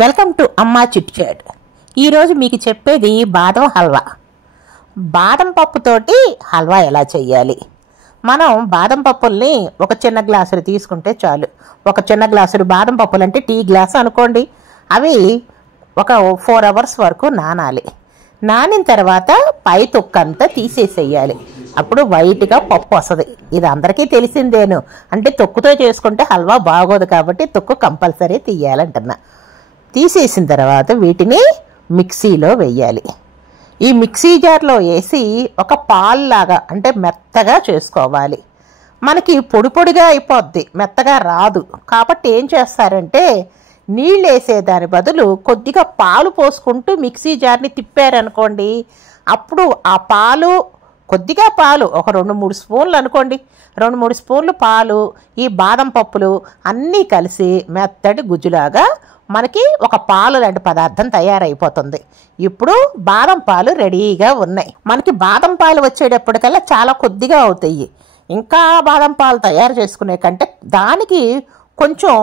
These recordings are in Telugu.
వెల్కమ్ టు అమ్మా చిట్ చాట్. ఈరోజు మీకు చెప్పేది బాదం హల్వా. బాదం పప్పుతోటి హల్వా ఎలా చేయాలి. మనం బాదం పప్పుల్ని ఒక చిన్న గ్లాసులు తీసుకుంటే చాలు. ఒక చిన్న గ్లాసులు బాదం పప్పులు అంటే టీ గ్లాస్ అనుకోండి. అవి ఒక 4 hours వరకు నానాలి. నానిన తర్వాత పై తొక్కంతా తీసేసేయాలి. అప్పుడు వైట్గా పప్పు వస్తుంది. ఇది అందరికీ తెలిసిందేను. అంటే తొక్కుతో చేసుకుంటే హల్వా బాగోదు కాబట్టి తొక్కు కంపల్సరీ తీయాలంటున్నా. తీసేసిన తర్వాత వీటిని మిక్సీలో వేయాలి. ఈ మిక్సీ జార్లో వేసి ఒక పాల్లాగా అంటే మెత్తగా చేసుకోవాలి. మనకి పొడి పొడిగా అయిపోద్ది, మెత్తగా రాదు. కాబట్టి ఏం చేస్తారంటే నీళ్ళు వేసేదాని బదులు కొద్దిగా పాలు పోసుకుంటూ మిక్సీ జార్ని తిప్పారనుకోండి, అప్పుడు ఆ పాలు కొద్దిగా పాలు ఒక 2-3 స్పూన్లు అనుకోండి, 2-3 స్పూన్లు పాలు, ఈ బాదం పప్పులు అన్నీ కలిసి మెత్తటి గుజ్జులాగా మనకి ఒక పాలు లాంటి పదార్థం తయారైపోతుంది. ఇప్పుడు బాదం పాలు రెడీగా ఉన్నాయి. మనకి బాదం పాలు వచ్చేటప్పటికల్లా చాలా కొద్దిగా అవుతాయి. ఇంకా బాదం పాలు తయారు చేసుకునే కంటే దానికి కొంచెం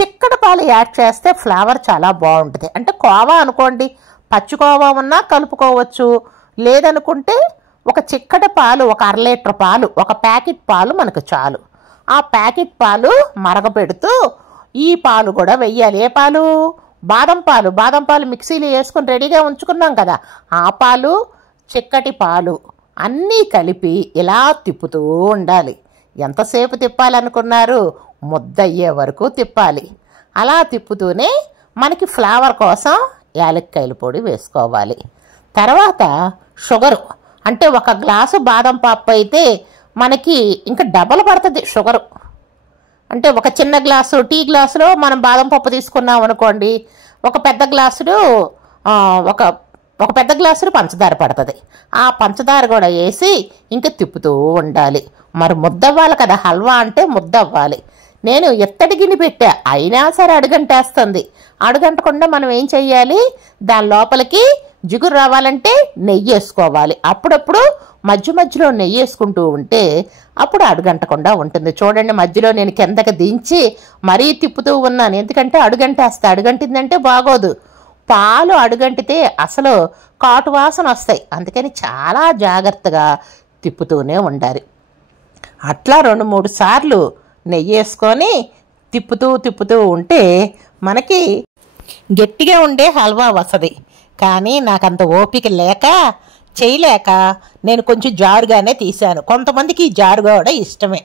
చిక్కటి పాలు యాడ్ చేస్తే ఫ్లేవర్ చాలా బాగుంటుంది. అంటే కోవా అనుకోండి, పచ్చి కోవా ఉన్నా కలుపుకోవచ్చు. లేదనుకుంటే ఒక చిక్కటి పాలు, ఒక 1/2 లీటర్ పాలు, ఒక ప్యాకెట్ పాలు మనకు చాలు. ఆ ప్యాకెట్ పాలు మరగపెడుతూ ఈ పాలు కూడా వెయ్యాలి. ఏ పాలు? బాదం పాలు. బాదం పాలు మిక్సీలో వేసుకొని రెడీగా ఉంచుకున్నాం కదా, ఆ పాలు, చిక్కటి పాలు అన్నీ కలిపి ఇలా తిప్పుతూ ఉండాలి. ఎంతసేపు తిప్పాలనుకున్నారు? ముద్దయ్యే వరకు తిప్పాలి. అలా తిప్పుతూనే మనకి ఫ్లేవర్ కోసం యాలక్కాయల పొడి వేసుకోవాలి. తర్వాత షుగరు, అంటే 1 గ్లాసు బాదం పప్పు అయితే మనకి ఇంకా డబల్ పడుతుంది షుగరు. అంటే ఒక చిన్న గ్లాసు టీ గ్లాసులో మనం బాదం పప్పు తీసుకున్నాం అనుకోండి, ఒక పెద్ద గ్లాసులో ఒక పెద్ద గ్లాసులో పంచదార పడుతుంది. ఆ పంచదార కూడా వేసి ఇంకా తిప్పుతూ ఉండాలి. మరి ముద్దవ్వాలి కదా, హల్వా అంటే ముద్దవ్వాలి. నేను ఎత్తడి గిన్నె పెట్టా, అయినా సరే అడుగంటేస్తుంది. అడుగంటకుండా మనం ఏం చెయ్యాలి, దాని లోపలికి జిగురు రావాలంటే నెయ్యి వేసుకోవాలి. అప్పుడప్పుడు మధ్య మధ్యలో నెయ్యి వేసుకుంటూ ఉంటే అప్పుడు అడుగంటకుండా ఉంటుంది. చూడండి, మధ్యలో నేను కిందకి దించి మరీ తిప్పుతూ ఉన్నాను. ఎందుకంటే అడుగంటేస్తా, అడుగంటిందంటే బాగోదు. పాలు అడుగంటితే అసలు కాటు వాసన వస్తాయి. అందుకని చాలా జాగ్రత్తగా తిప్పుతూనే ఉండాలి. అట్లా 2-3 సార్లు నెయ్యి వేసుకొని తిప్పుతూ ఉంటే మనకి గట్టిగా ఉండే హల్వా వస్తుంది. కానీ నాకంత ఓపిక లేక చేయలేక నేను కొంచెం జారుగానే తీశాను. కొంతమందికి ఈ జారుగా కూడా ఇష్టమే.